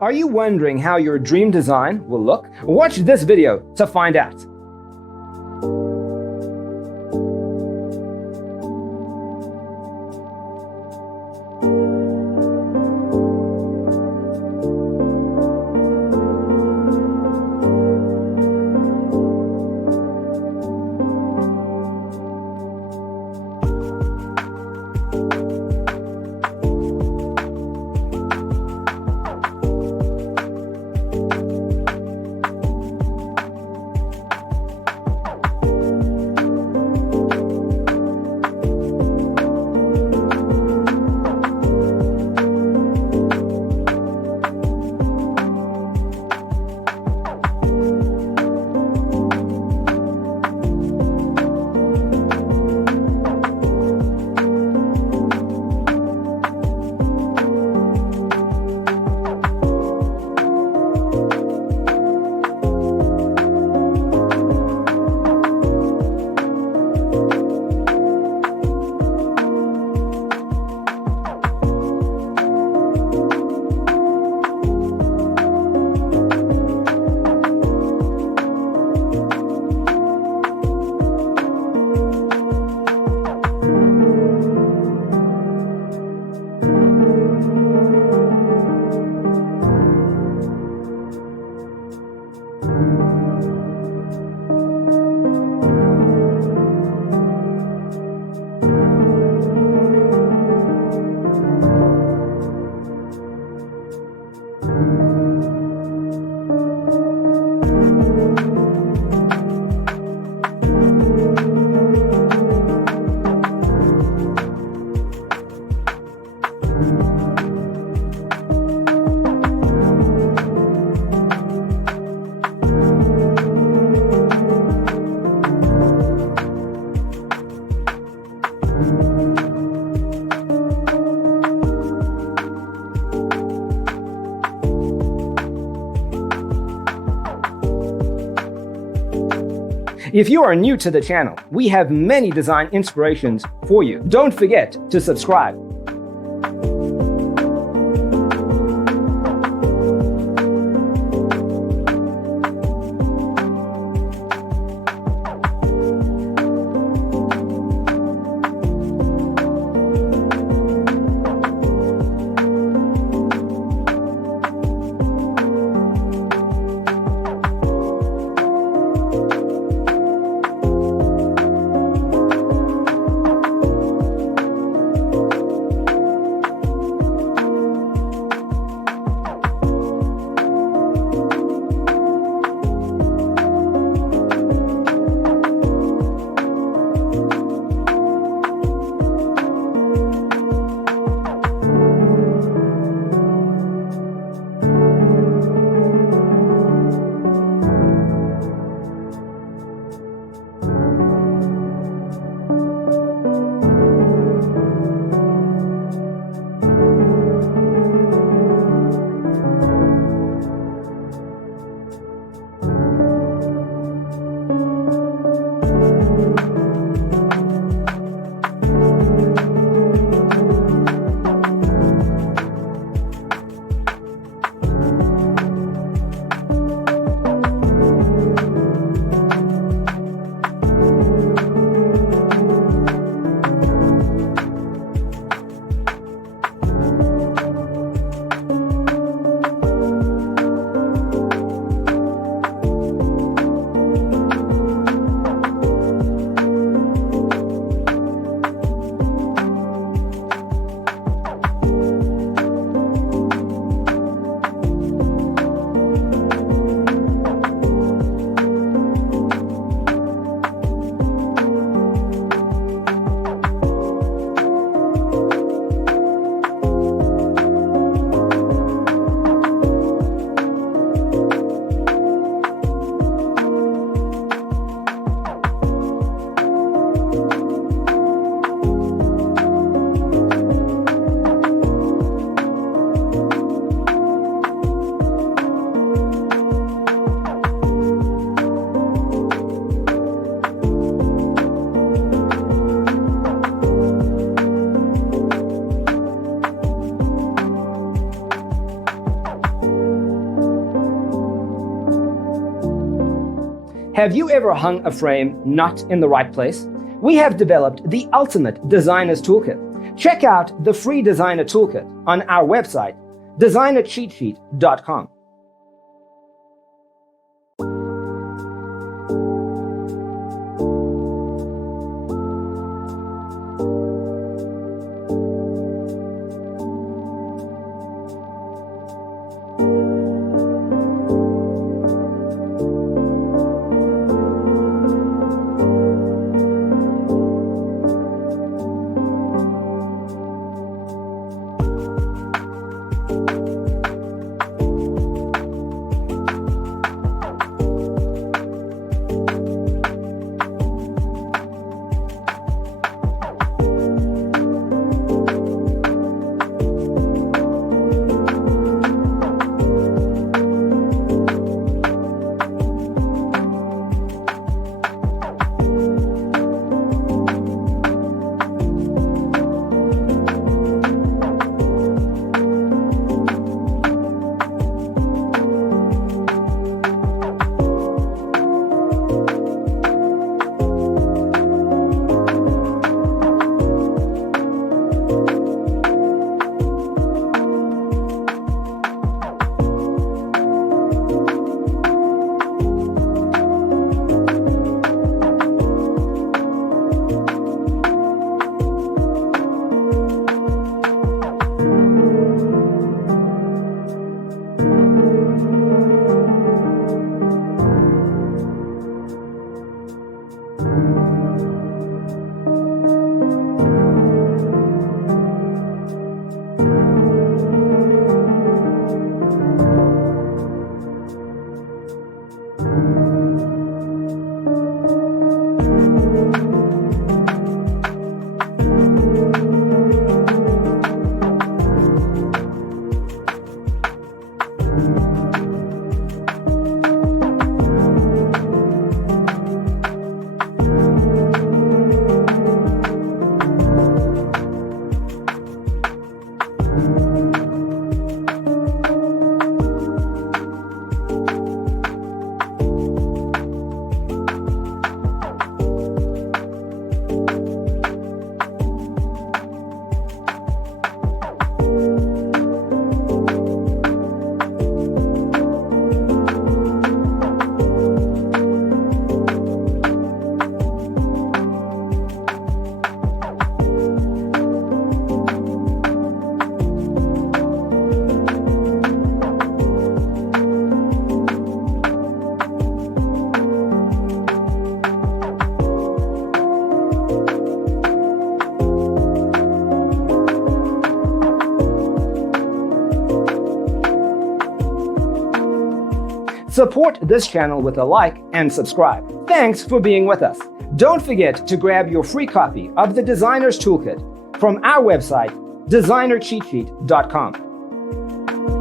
Are you wondering how your dream design will look? Watch this video to find out. If you are new to the channel, we have many design inspirations for you. Don't forget to subscribe. Have you ever hung a frame not in the right place? We have developed the ultimate designer's toolkit. Check out the free designer toolkit on our website, designercheatsheet.com. Support this channel with a like and subscribe. Thanks for being with us. Don't forget to grab your free copy of the Designer's Toolkit from our website, designercheatsheet.com.